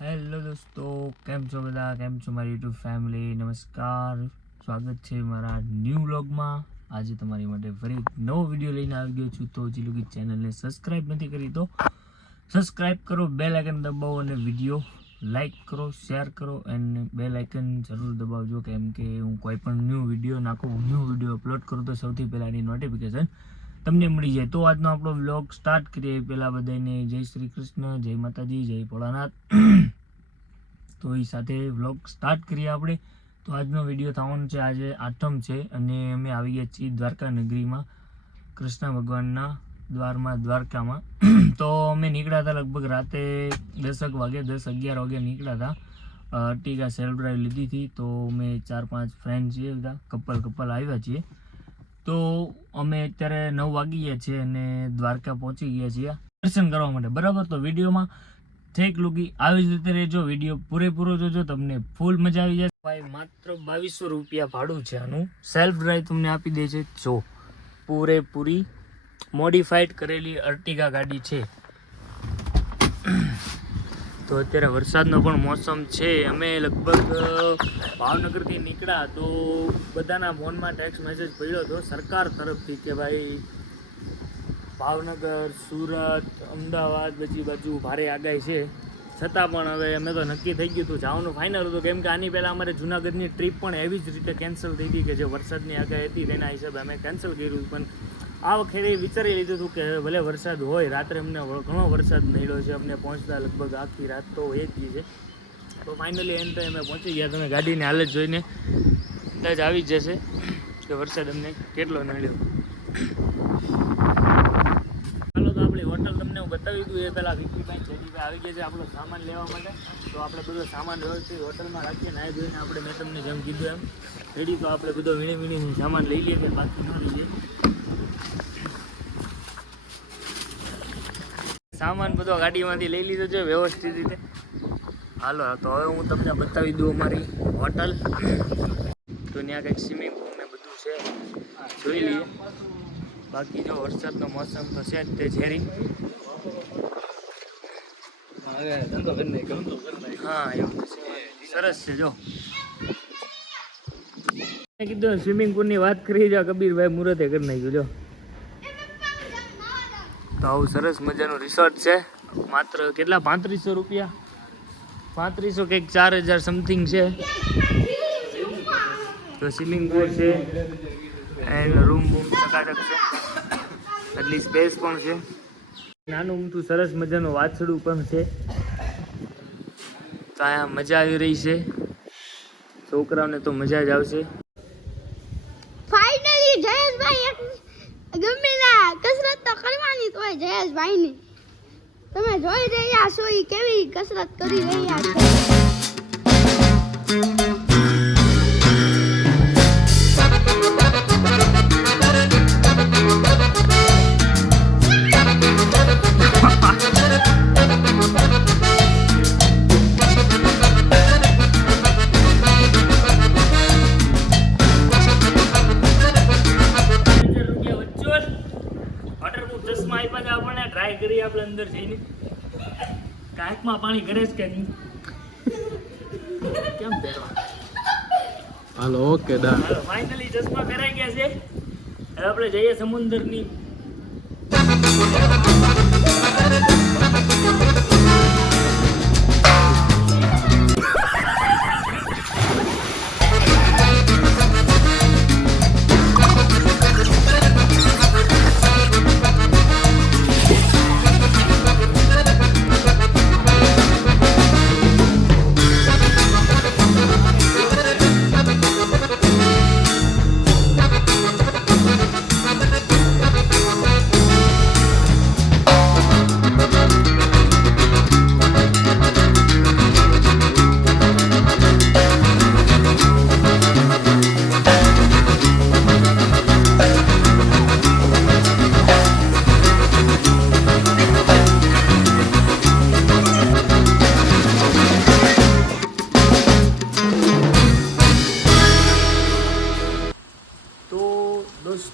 Hello દોસ્તો, કેમ છો બધા? કેમ છો મારી યુટ્યુબ ફેમિલી નમસ્કાર. સ્વાગત છે મારા ન્યૂ વ્લોગમાં આજે તમારી માટે ફરી નવો વીડિયો લઈને આવી ગયો છું. તો જે લોકો ચેનલને સબસ્ક્રાઇબ નથી કરી તો સબસ્ક્રાઇબ કરો બે લાઇકન દબાવો અને વીડિયો લાઇક કરો શેર કરો અને બે લાઇકન જરૂર દબાવજો. કેમ કે હું કોઈ પણ ન્યૂ વીડિયો નાખું ન્યૂ વીડિયો અપલોડ કરું તો સૌથી પહેલાં એની નોટિફિકેશન તમને મળી જાય. તો આજનો આપણો વ્લોગ સ્ટાર્ટ કરીએ. પહેલાં બધાને જય શ્રી કૃષ્ણ, જય માતાજી, જય ભોળાનાથ. તો એ સાથે વ્લોગ સ્ટાર્ટ કરીએ આપણે. તો આજનો વીડિયો થવાનો છે, આજે આઠમ છે અને અમે આવી ગયા છીએ દ્વારકા નગરીમાં કૃષ્ણ ભગવાનના દ્વારમાં, દ્વારકામાં. તો અમે નીકળ્યા હતા લગભગ રાતે દસક વાગે, દસ અગિયાર વાગે નીકળ્યા હતા. અર્ટિગા સેલ્ફ ડ્રાઈવ લીધી હતી. તો અમે ચાર પાંચ ફ્રેન્ડ છીએ બધા, કપલ કપલ આવ્યા છીએ. તો અમે અત્યારે નવ વાગી ગયા છીએ અને દ્વારકા પહોંચી ગયા છીએ દર્શન કરવા માટે. બરાબર? તો વિડીયોમાં ઠેક લુકી આવી જ રીતે રહેજો. વીડિયો પૂરેપૂરો જોજો. તમને ફૂલ મજા આવી જશે. ભાઈ, માત્ર બાવીસો રૂપિયા ભાડું છે આનું. સેલ્ફ ડ્રાઈવ તમને આપી દે છે. જો, પૂરેપૂરી મોડિફાઈડ કરેલી અર્ટિગા ગાડી છે. તો અત્યારે વરસાદનો પણ મોસમ છે. અમે લગભગ ભાવનગરથી નીકળ્યા તો બધાના ફોનમાં ટેક્સ મેસેજ પડ્યો હતો સરકાર તરફથી કે ભાઈ, ભાવનગર, સુરત, અમદાવાદ બધી બાજુ ભારે આગાહી છે. છતાં પણ હવે અમે તો નક્કી થઈ ગયું હતું. જવાનું ફાઇનલ હતું. કેમ કે આની પહેલાં અમારે જુનાગઢની ટ્રીપ પણ એવી જ રીતે કેન્સલ થઈ હતી કે જે વરસાદની આગાહી હતી, તેના હિસાબે અમે કેન્સલ કર્યું. પણ આ વખતે વિચારી લીધું હતું કે ભલે વરસાદ હોય, રાત્રે અમને ઘણો વરસાદ મળ્યો છે, અમને પહોંચતા લગભગ આખી રાત તો હોય જ ગઈ છે. તો ફાઇનલી એમ તો અમે પહોંચી ગયા. તમે ગાડીની હાલત જોઈને અંદાજ આવી જ જશે કે વરસાદ અમને કેટલો નડ્યો. ચાલો તો આપણી હોટલ તમને હું બતાવી દઉં. એ પહેલાં વિકીભાઈ જેડીભાઈ આવી ગયા છે આપણો સામાન લેવા માટે. તો આપણે બધો સામાન વ્યવસ્થિત હોટલમાં રાખીએ નાહી ધોઈને આપણે મેં તમને જેમ કીધું એમ રેડી તો આપણે બધો વીણી વીણીને સામાન લઈ લઈએ કે બાકી ન લઈએ. સામાન બધો ગાડીમાંથી લઈ લીધો છે વ્યવસ્થિત રીતે. હાલો તો હવે હું તમને બતાવી દઉં અમારી હોટલ. તો ત્યાં કંઈક સ્વિમિંગ પુલ ને બધું છે. જોઈ લઈએ. બાકી જો વરસાદનો મોસમ તો છે જ તે ઝેરી. હા એવું સરસ છે જો. કીધું સ્વિમિંગ પુલની વાત કરી જો કબીરભાઈ મુરતે કરી નાખ્યું જો. તો આવું સરસ મજાનું રિસોર્ટ છે. માત્ર કેટલા? પાંત્રીસો રૂપિયા? પાંત્રીસો કંઈક ચાર હજાર સમથિંગ છે. તો સ્વિમિંગ પુલ છે. એન્ડ રૂમ બૂમ ચકાચક છે. એટલી સ્પેસ પણ છે. નાનું ઊમતું સરસ મજાનું વાછડું પણ છે. તો અહીંયા મજા આવી રહી છે. છોકરાઓને તો મજા જ આવશે ફાઇનલી જયેશભાઈ એક ગમે ના કસરત તો કરવાની જ હોય જયેશભાઈની. તમે જોઈ રહ્યા છો ઈ કેવી કસરત કરી રહ્યા છે. કાંકમાં પાણી કરે છે કે નહીં? કેમ હાલો ઓકે દા ફાઇનલી ચશ્મા પહેરાઈ ગયા છે. હવે આપણે જઈએ સમુંદરની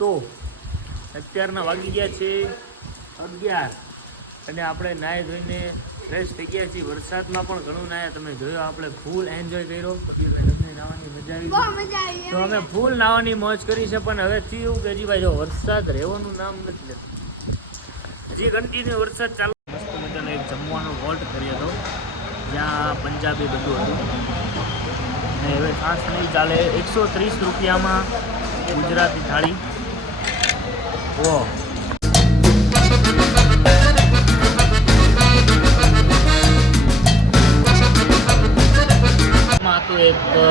દોસ્તો અત્યારના વાગી ગયા છે અગિયાર. અને આપણે નાહી ધોઈને ફ્રેશ થઈ ગયા છીએ. વરસાદમાં પણ ઘણું નાયા તમે જોયો આપણે ફૂલ એન્જોય કર્યો. તમને નાવાની મજા આવી તો અમે ફૂલ નાવાની મોજ કરી છે પણ હવે થયું કે હજી ભાઈ જો વરસાદ રહેવાનું નામ નથી લેતું. હજી કન્ટિન્યુ વરસાદ ચાલુ. મસ્ત મજાનો એક જમવાનો વોલ્ટ કર્યો હતો. જ્યાં પંજાબી બધું હતું. ને હવે ખાસ નહીં ચાલે એકસો ત્રીસ રૂપિયામાં ગુજરાતી થાળી. ઓ માં તો એક અ,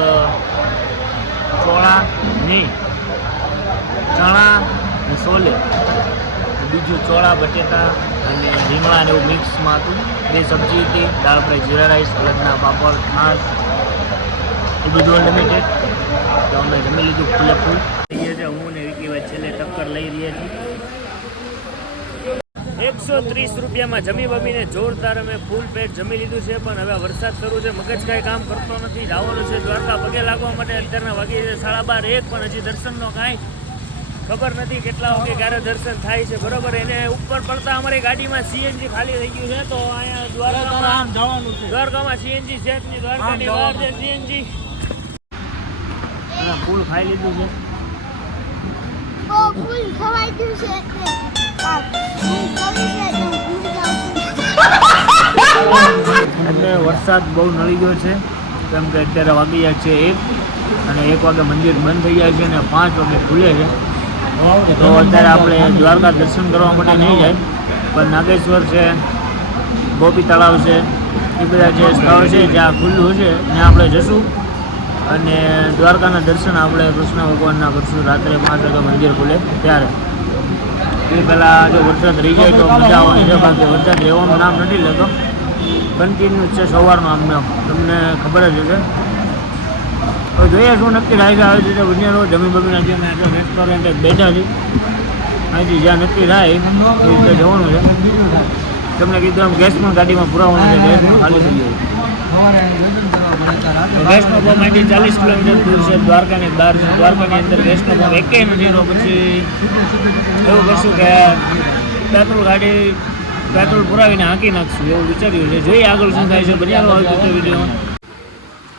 ચોળા નહીં ચણા ને સોલે બીજું ચોળા બટેટા અને રીંગણા ને એવું મિક્સમાં હતું બે સબ્જી હતી દાળ ફ્રાય જીરા રાઈસ અલગના પાપડ છાશ એ બધું અનલિમિટેડ તો અમે જમી લીધું ફૂલે ફૂલ કહીએ છીએ હું ને વિકી ભાઈ લઈ રહ્યા છીએ એકસો ત્રીસ રૂપિયામાં જમી બમીને જોરદાર અમે ફૂલ પેટ જમી લીધું છે પણ હવે વરસાદ શરૂ છે મગજ કાંઈ કામ કરતો નથી. જવાનું છે દ્વારકા પગે લાગવા માટે અત્યારના વાગી છે સાડા બાર એક પણ હજી દર્શનનો કાંઈ ખબર નથી કેટલા વાગે ક્યારે દર્શન થાય છે. બરોબર એને ઉપર પડતા અમારી ગાડીમાં સીએનજી ખાલી થઈ ગયું છે તો અહીંયા દ્વારકામાં જવાનું છે. દ્વારકામાં સીએનજી છે દ્વારકાની બહાર છે સીએનજી. ફૂલ ખાઈ લીધું છે. એટલે વરસાદ બહુ નળી ગયો છે. કેમ કે અત્યારે વાગી જાય છે એક અને એક વાગે મંદિર બંધ થઈ જાય છે અને પાંચ વાગે ખુલે છે. તો અત્યારે આપણે દ્વારકા દર્શન કરવા માટે નહીં જાય. પણ નાગેશ્વર છે, ગોપી તળાવ છે, એ બધા જે સ્થળ છે, જ્યાં ખુલ્લું છે, ત્યાં આપણે જશું. અને દ્વારકાના દર્શન આપણે કૃષ્ણ ભગવાનના કરશું. રાત્રે પાંચ વાગે મંદિર ખુલે ત્યારે. એ પહેલાં જો વરસાદ રહી જાય તો મજા આવવાની છે બાકી વરસાદ રહેવાનું નામ નથી લેતો. કન્ટિન્યુ છે સવારનો આમ. તમને ખબર જ હશે. હવે જોઈએ શું નક્કી થાય છે. આવી રીતે બન્યા જમી બમીના જે આજે રેસ્ટોરન્ટે બેઠા છે અહીંથી જ્યાં નક્કી થાય, એ રીતે જવાનું છે. તમને કીધું એમ પણ ગાડીમાં પુરાવાનું છે. ગેસ ખાલી થઈ ગયું. પંપ અહીંથી ચાલીસ કિલોમીટર દૂર છે. દ્વારકાની બહાર છે. દ્વારકાની અંદર ગેસનો પંપ એકેય નથી. રહ્યો પછી એવું કરશું કે પેટ્રોલ ગાડી પેટ્રોલ પુરાવીને હાંકી નાખશું. એવું વિચાર્યું છે. જોઈએ આગળ શું થાય છે. બન્યા રહો આવી રીતે વિડીયોમાં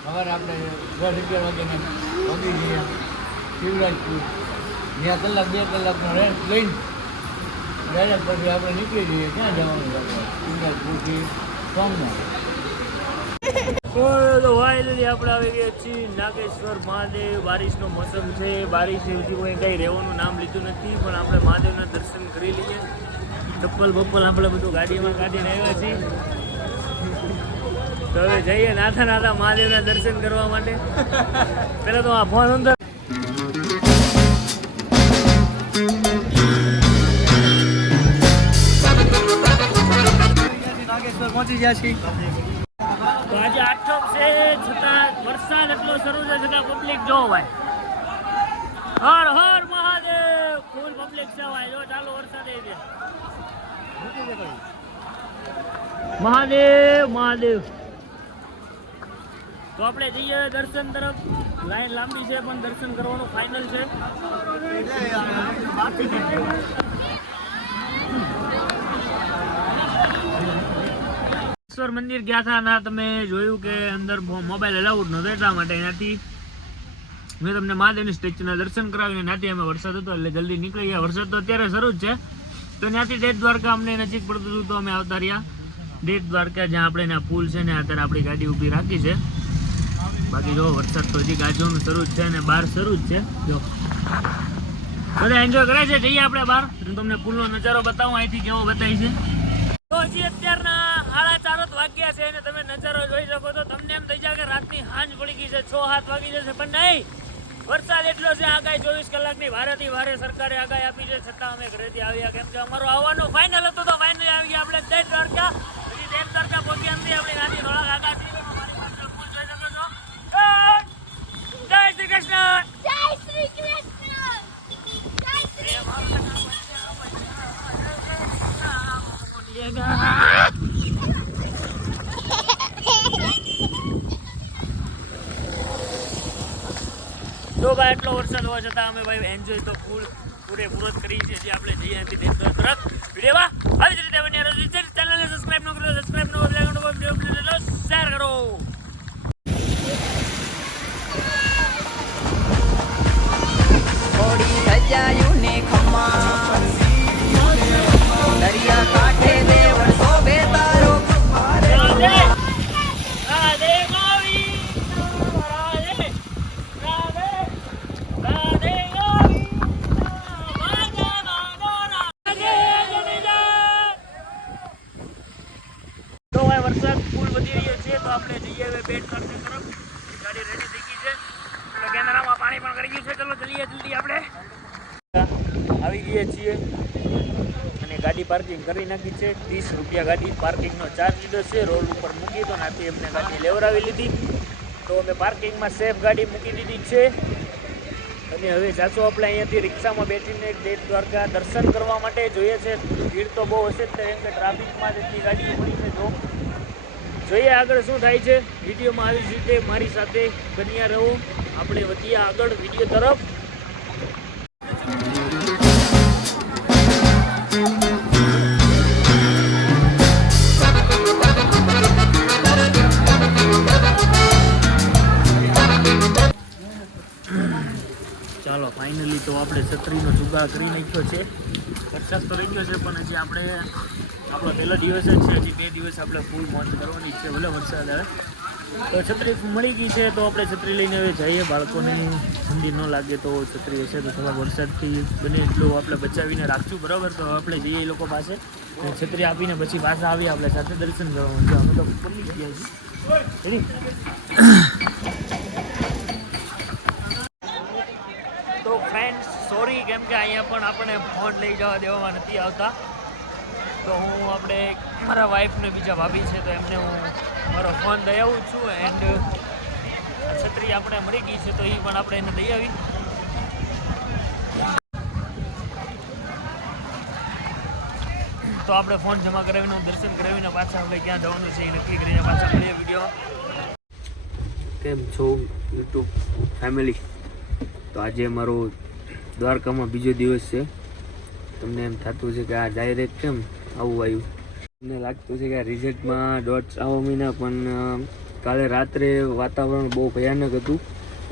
સવારે આપણે દસ શિવરાજપુર. ત્યાં કલાક, બે કલાકનો રેસ્ટ લઈને ડાયરેક્ટ પછી આપણે નીકળી જઈએ. ક્યાં જવાનું છે શિવરાજપુરથી સોમનાથ. તો ફાઇનલી આપણે આવી ગયા છીએ નાગેશ્વર મહાદેવ. બારિશનો મોસમ છે. બારિશ હજી કોઈ કંઈ રહેવાનું નામ લીધું નથી, પણ આપણે મહાદેવના દર્શન કરી લઈએ. ચપ્પલ બપ્પલ આપણે બધું ગાડીમાં કાઢીને આવ્યા છીએ. તો હવે જઈએ નાથા નાથા મહાદેવના દર્શન કરવા માટે. પહેલાં તો આ ફોન અંદર પહોંચી ગયા છીએ. આજે આઠમ છે, છતાં વરસાદ એટલો શરૂ છે છતાં પબ્લિક જો હોય હર હર મહાદેવ! ફૂલ પબ્લિક ભાઈ જો ચાલુ વરસાદ એ છે. મહાદેવ મહાદેવ. તો આપણે જઈએ દર્શન તરફ. લાઈન લાંબી છે, પણ દર્શન કરવાનું ફાઇનલ છે. ઈશ્વર મંદિર ગયા હતા ના તમે જોયું કે અંદર મોબાઈલ અલાઉડ નહોતો એટલા માટે એનાથી મેં તમને મહાદેવની સ્ટેચ્યુના દર્શન કરાવીને ત્યાંથી અમે વરસાદ હતો એટલે જલ્દી નીકળી ગયા. વરસાદ તો અત્યારે શરૂ જ છે. તો ત્યાંથી ડેટ દ્વારકા અમને નજીક પડતું હતું તો અમે આવતા રહ્યા. દેવ દ્વારકા જ્યાં આપણે એના પુલ છે ને અત્યારે આપણી ગાડી ઊભી રાખી છે. બાકી જો વરસાદ તો હજી ગાજવાનું શરૂ જ છે અને બહાર શરૂ જ છે. જો. બધા એન્જોય કરે છે? જઈએ આપણે બહાર. હું તમને પુલનો નજારો બતાવું, અહીંથી કેવો બતાવી છે. તો હજી અત્યારના સાડા ચાર જ વાગ્યા છે અને તમે નજારો જોઈ શકો છો. તમને એમ થઈ જાય કે રાતની હાંજ પડી ગઈ છે, છ હાથ વાગી જશે. પણ નહીં, વરસાદ એટલો છે, આગાહી ચોવીસ કલાકની ભારેથી ભારે સરકારે આગાહી આપી છે. છતાં અમે ઘરેથી આવ્યા કેમ કે અમારો આવવાનું ફાઇનલ હતો તો ફાઇનલ આવી ગયા આપણે દેવ દ્વારકા. હજી દેવ દ્વારકા પહોંચ્યા નથી આપણી નાની ધોળા છો. જય શ્રી કૃષ્ણ જય શ્રી કૃષ્ણ જય શ્રી ભાઈ એટલો વરસાદ હોવા છતાં અમે ભાઈ એન્જોય તો ફૂલ પૂરેપૂરો જ કરી છે. જે આપણે જઈએ દેખ તરફ વિડીયોમાં આવી વરસાદ ફૂલ વધી રહ્યો છે, તો આપણે જઈએ હવે બેટ કરતી તરફ. ગાડી રેડી થઈ ગઈ છે. એટલે કેમેરામાં પાણી પણ કરી ગયું છે. ચલો જઈએ જલ્દી આપણે. આવી ગયા છીએ. અને ગાડી પાર્કિંગ કરી નાખી છે. ત્રીસ રૂપિયા ગાડી પાર્કિંગનો ચાર્જ લીધો છે. રોડ ઉપર મૂકી તો નાથી અમને ગાડી લેવડાવી લીધી. તો અમે પાર્કિંગમાં સેફ ગાડી મૂકી દીધી છે. અને હવે જાશું આપણે અહીંયાથી રિક્ષામાં બેસીને દેવ દ્વારકા દર્શન કરવા માટે. જોઈએ છે, ભીડ તો બહુ હશે જ કેમ કે ટ્રાફિકમાં જેટલી ગાડીઓ પડી છે જો. જોઈએ આગળ શું થાય છે. વિડીયોમાં આવી જ રીતે મારી સાથે બન્યા રહો. આપણે વધીએ આગળ વીડિયો તરફ. ફાઇનલી તો આપણે છત્રીનો જુગાડ કરી નાખ્યો છે. વરસાદ તો રહી ગયો છે, પણ હજી આપણે આપણો પહેલો દિવસ જ છે, હજી બે દિવસ આપણે ફૂલ મોજ કરવાની છે, ભલે વરસાદ આવે. તો છત્રી મળી ગઈ છે, તો આપણે છત્રી લઈને હવે જઈએ. બાળકોને ઠંડી ન લાગે તો છત્રી હશે તો થોડા વરસાદથી બને એટલું આપણે બચાવીને રાખશું, બરાબર? તો આપણે જઈએ એ લોકો પાસે. છત્રી આપીને પછી પાછા આવીએ, આપણે સાથે દર્શન કરવાનું અમે તો પડી ગયા છીએ Ready? તો ફ્રેન્ડ્સ સોરી કેમ કે અહીંયા પણ આપણે ફોન લઈ જવા દેવામાં નથી આવતા. તો હું આપણે મારા વાઈફને બીજા ભાભી છે, તો એમને હું મારો ફોન દઈ આવું છું એન્ડ છત્રી આપણે મળી ગઈ છે, તો એ પણ આપણે એને દઈ આવી તો આપણે ફોન જમા કરાવીને દર્શન કરાવીને પાછા આપણે ક્યાં જવાનું છે, એ નક્કી કરીને પાછા મળીએ વીડિયો કેમ છો, યુટ્યુબ ફેમિલી તો આજે મારો દ્વારકામાં બીજો દિવસ છે. તમને એમ થતું છે કે આ ડાયરેક્ટ કેમ આવું આવ્યું? મને લાગતું છે કે આ રિઝલ્ટમાં ડોટ્સ આવો મહિના પણ કાલે રાત્રે વાતાવરણ બહુ ભયાનક હતું.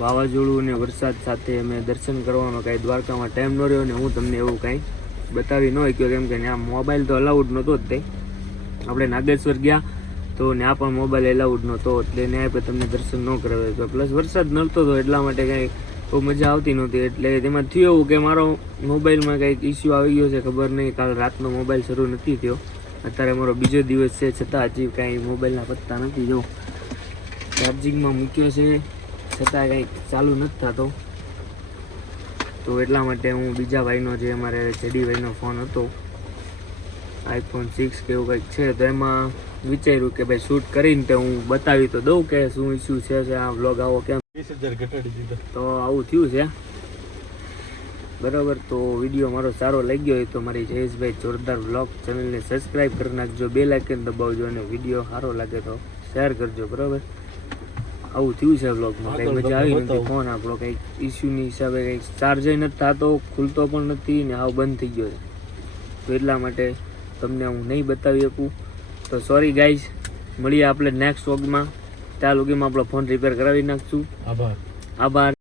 વાવાઝોડું અને વરસાદ સાથે અમે દર્શન કરવાનો કાંઈ દ્વારકામાં ટાઈમ ન રહ્યો ને હું તમને એવું કાંઈ બતાવી ન શક્યો, કેમ કે ત્યાં મોબાઈલ તો અલાઉડ નહોતો જ તે. આપણે નાગેશ્વર ગયા તો ત્યાં પણ મોબાઈલ એલાઉડ નહોતો, એટલે ન્યાય પણ તમને દર્શન ન કરાવે પ્લસ વરસાદ નડતો હતો એટલા માટે કાંઈ બહુ મજા આવતી નહોતી. એટલે તેમાં થયું એવું કે મારો મોબાઈલમાં કંઈક ઇસ્યુ આવી ગયો છે, ખબર નહીં. કાલ રાતનો મોબાઈલ શરૂ નથી થયો. અત્યારે મારો બીજો દિવસ છે, છતાં હજી કાંઈ મોબાઈલના પત્તા નથી, જો. ચાર્જિંગમાં મૂક્યો છે, છતાં કંઈક ચાલુ નથી થતો. તો એટલા માટે હું બીજા ભાઈનો જે અમારે જેડી ભાઈનો ફોન હતો આઈફોન સિક્સ કે એવું કંઈક છે, તો એમાં વિચાર્યું કે ભાઈ શૂટ કરીને તે હું બતાવી તો દઉં કે શું ઇસ્યુ છે આ વ્લોગ આવો કેમ હજાર ઘટાડી દીધા. તો આવું થયું છે. બરાબર તો વીડિયો મારો સારો લાગ્યો હોય તો મારી જયેશભાઈ જોરદાર બ્લોગ ચેનલને સબસ્ક્રાઈબ કરી નાખજો બે લાઇકન દબાવજો અને વીડિયો સારો લાગે તો શેર કરજો બરાબર? આવું થયું છે બ્લોગમાં કંઈ મજા આવી નથી? ફોન આપણો કંઈક ઇસ્યુની હિસાબે કંઈક ચાર્જ નથી થતો ખુલતો પણ નથી ને આવો બંધ થઈ ગયો છે. તો એટલા માટે તમને હું નહીં બતાવી શકું. તો સોરી ગાઈઝ મળીએ આપણે નેક્સ્ટ વ્લોગમાં ત્યાં લગીમાં આપણો ફોન રિપેર કરાવી નાખશું. આભાર. આભાર.